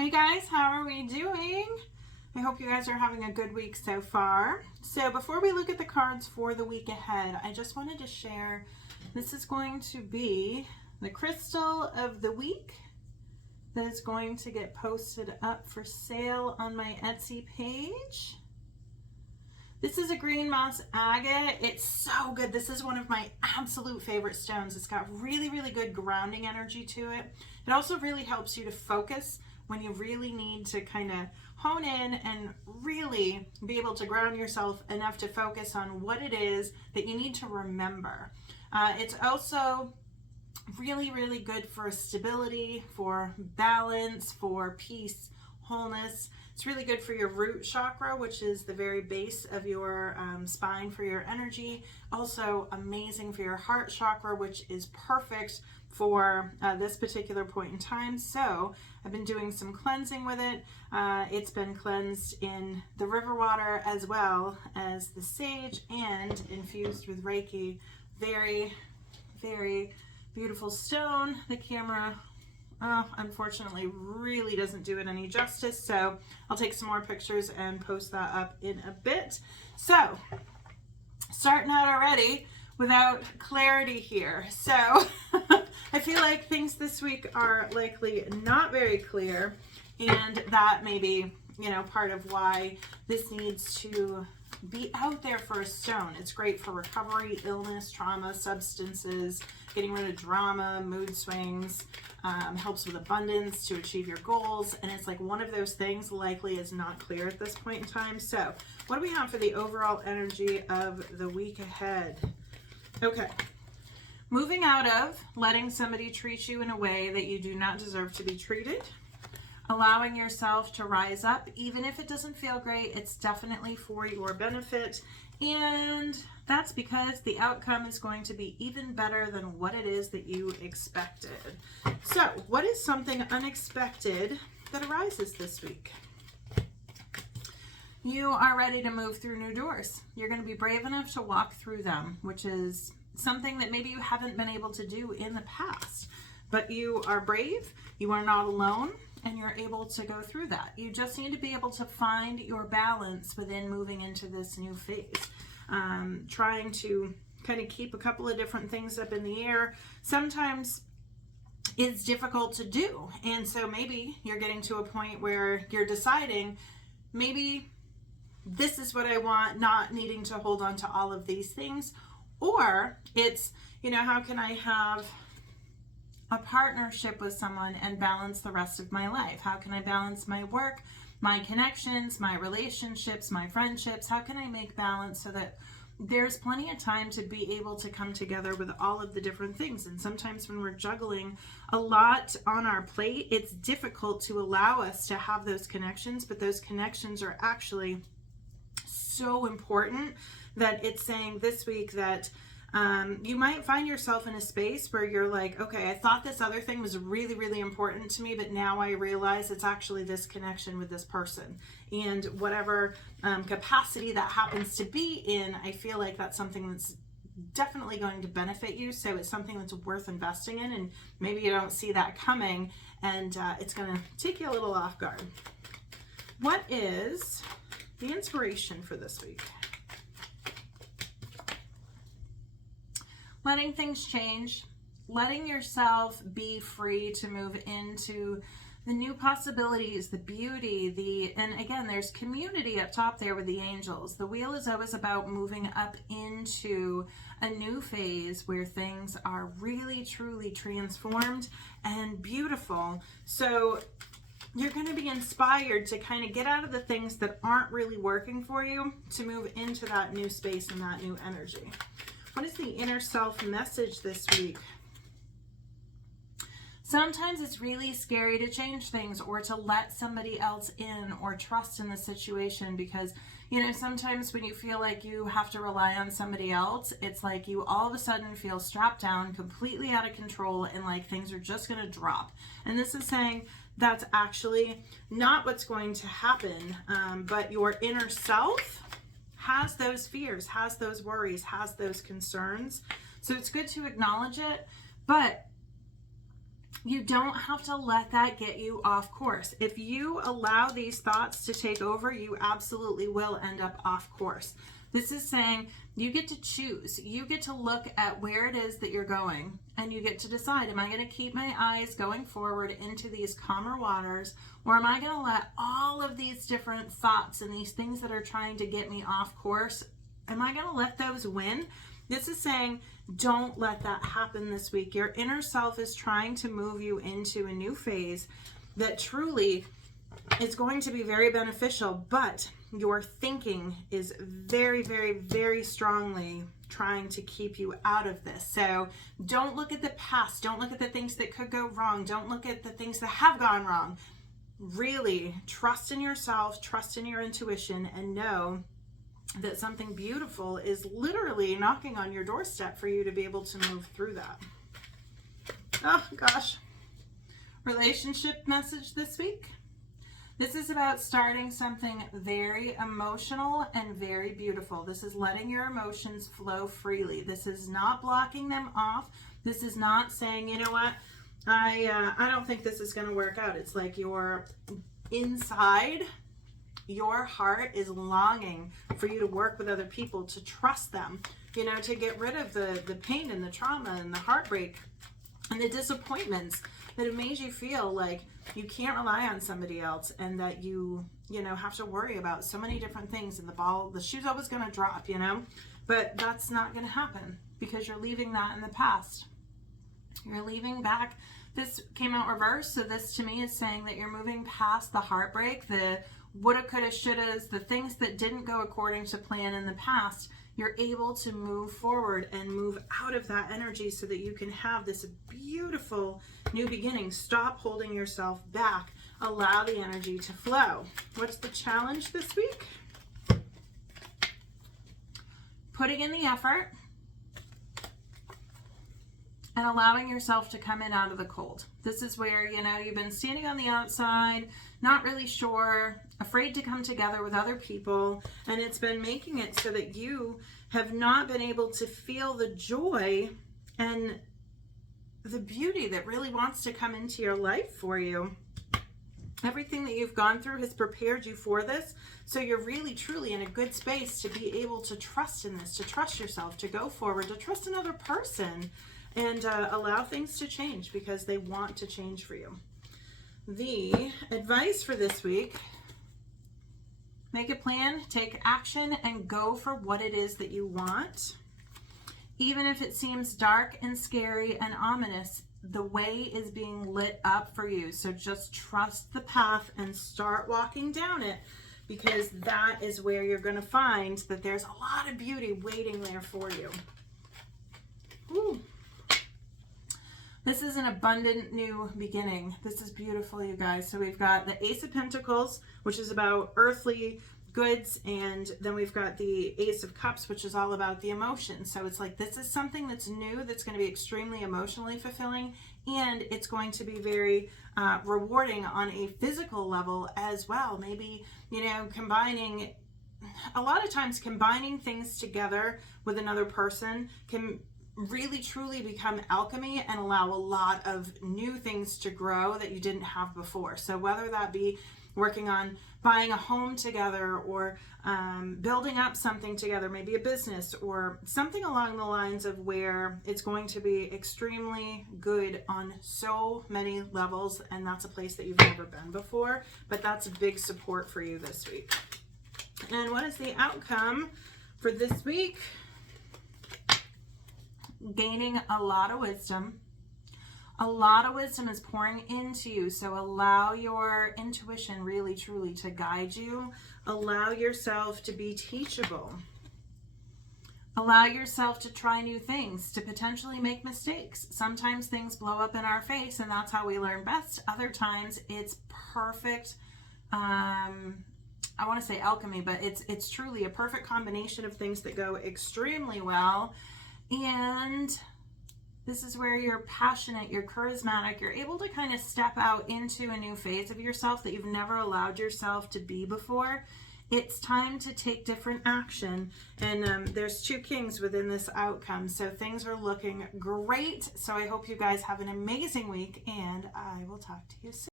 Hey guys, how are we doing? I hope you guys are having a good week so far. So before we look at the cards for the week ahead, I just wanted to share, this is going to be the crystal of the week that is going to get posted up for sale on my Etsy page. This is a green moss agate. It's so good. This is one of my absolute favorite stones. It's got really, really good grounding energy to it. It also really helps you to focus when you really need to kind of hone in and really be able to ground yourself enough to focus on what it is that you need to remember. It's also really, really good for stability, for balance, for peace, wholeness. It's really good for your root chakra, which is the very base of your spine for your energy. Also amazing for your heart chakra, which is perfect for this particular point in time. So I've been doing some cleansing with it. It's been cleansed in the river water as well as the sage and infused with reiki. Very, very beautiful stone. The camera unfortunately really doesn't do it any justice, so I'll take some more pictures and post that up in a bit. So starting out already without clarity here, so I feel like things this week are likely not very clear, and that may be, part of why this needs to be out there for a stone. It's great for recovery, illness, trauma, substances, getting rid of drama, mood swings, helps with abundance to achieve your goals. And it's like one of those things likely is not clear at this point in time. So what do we have for the overall energy of the week ahead? Okay. Moving out of letting somebody treat you in a way that you do not deserve to be treated. Allowing yourself to rise up, even if it doesn't feel great, it's definitely for your benefit. And that's because the outcome is going to be even better than what it is that you expected. So, what is something unexpected that arises this week? You are ready to move through new doors. You're going to be brave enough to walk through them, which is something that maybe you haven't been able to do in the past. But you are brave, you are not alone, and you're able to go through that. You just need to be able to find your balance within moving into this new phase. Trying to kind of keep a couple of different things up in the air sometimes is difficult to do. And so maybe you're getting to a point where you're deciding, maybe this is what I want, not needing to hold on to all of these things. Or it's, how can I have a partnership with someone and balance the rest of my life? How can I balance my work, my connections, my relationships, my friendships? How can I make balance so that there's plenty of time to be able to come together with all of the different things? And sometimes when we're juggling a lot on our plate, it's difficult to allow us to have those connections, but those connections are actually so important that it's saying this week that you might find yourself in a space where you're like, okay, I thought this other thing was really, really important to me, but now I realize it's actually this connection with this person. And whatever capacity that happens to be in, I feel like that's something that's definitely going to benefit you. So it's something that's worth investing in, and maybe you don't see that coming, and it's going to take you a little off guard. What is the inspiration for this week? Letting things change, letting yourself be free to move into the new possibilities, the beauty, and again, there's community up top there with the angels. The wheel is always about moving up into a new phase where things are really, truly transformed and beautiful. So you're going to be inspired to kind of get out of the things that aren't really working for you to move into that new space and that new energy. What is the inner self message this week? Sometimes it's really scary to change things or to let somebody else in or trust in the situation because, sometimes when you feel like you have to rely on somebody else, it's like you all of a sudden feel strapped down, completely out of control, and like things are just going to drop. And this is saying that's actually not what's going to happen, but your inner self has those fears, has those worries, has those concerns. So it's good to acknowledge it, but you don't have to let that get you off course. If you allow these thoughts to take over, you absolutely will end up off course. This is saying you get to choose. You get to look at where it is that you're going, and you get to decide, am I going to keep my eyes going forward into these calmer waters, or am I going to let all of these different thoughts and these things that are trying to get me off course, am I going to let those win? This is saying, don't let that happen this week. Your inner self is trying to move you into a new phase that truly is going to be very beneficial, but your thinking is very, very, very strongly trying to keep you out of this. So don't look at the past. Don't look at the things that could go wrong. Don't look at the things that have gone wrong. Really trust in yourself, trust in your intuition, and know that something beautiful is literally knocking on your doorstep for you to be able to move through that. Oh gosh. Relationship message this week. This is about starting something very emotional and very beautiful. This is letting your emotions flow freely. This is not blocking them off. This is not saying, you know what, I don't think this is going to work out. It's like your inside, your heart is longing for you to work with other people, to trust them, you know, to get rid of the pain and the trauma and the heartbreak and the disappointments that have made you feel like you can't rely on somebody else, and that you know, have to worry about so many different things, and the shoe's always going to drop, you know, but that's not going to happen because you're leaving that in the past. You're leaving back. This came out reversed, so this to me is saying that you're moving past the heartbreak, the woulda, coulda, shouldas, the things that didn't go according to plan in the past. You're able to move forward and move out of that energy so that you can have this beautiful new beginning. Stop holding yourself back. Allow the energy to flow. What's the challenge this week? Putting in the effort and allowing yourself to come in out of the cold. This is where, you know, you've been standing on the outside, not really sure, afraid to come together with other people, and it's been making it so that you have not been able to feel the joy and the beauty that really wants to come into your life for you. Everything that you've gone through has prepared you for this, so you're really truly in a good space to be able to trust in this, to trust yourself, to go forward, to trust another person, and allow things to change because they want to change for you. The advice for this week: make a plan, take action, and go for what it is that you want. Even if it seems dark and scary and ominous, the way is being lit up for you. So just trust the path and start walking down it, because that is where you're going to find that there's a lot of beauty waiting there for you. Ooh. This is an abundant new beginning. This is beautiful, you guys. So we've got the Ace of Pentacles, which is about earthly goods, and then we've got the Ace of Cups, which is all about the emotions. So it's like this is something that's new, that's going to be extremely emotionally fulfilling, and it's going to be very rewarding on a physical level as well. Maybe, you know, a lot of times combining things together with another person can really truly become alchemy and allow a lot of new things to grow that you didn't have before. So whether that be working on buying a home together, or building up something together, maybe a business or something along the lines of where it's going to be extremely good on so many levels, and that's a place that you've never been before, but that's a big support for you this week. And what is the outcome for this week? Gaining a lot of wisdom. A lot of wisdom is pouring into you, so allow your intuition really truly to guide you. Allow yourself to be teachable. Allow yourself to try new things, to potentially make mistakes. Sometimes things blow up in our face, and that's how we learn best. Other times it's perfect, I want to say alchemy, but it's truly a perfect combination of things that go extremely well. And this is where you're passionate, you're charismatic, you're able to kind of step out into a new phase of yourself that you've never allowed yourself to be before. it's time to take different action. And there's 2 kings within this outcome. So things are looking great. So I hope you guys have an amazing week, and I will talk to you soon.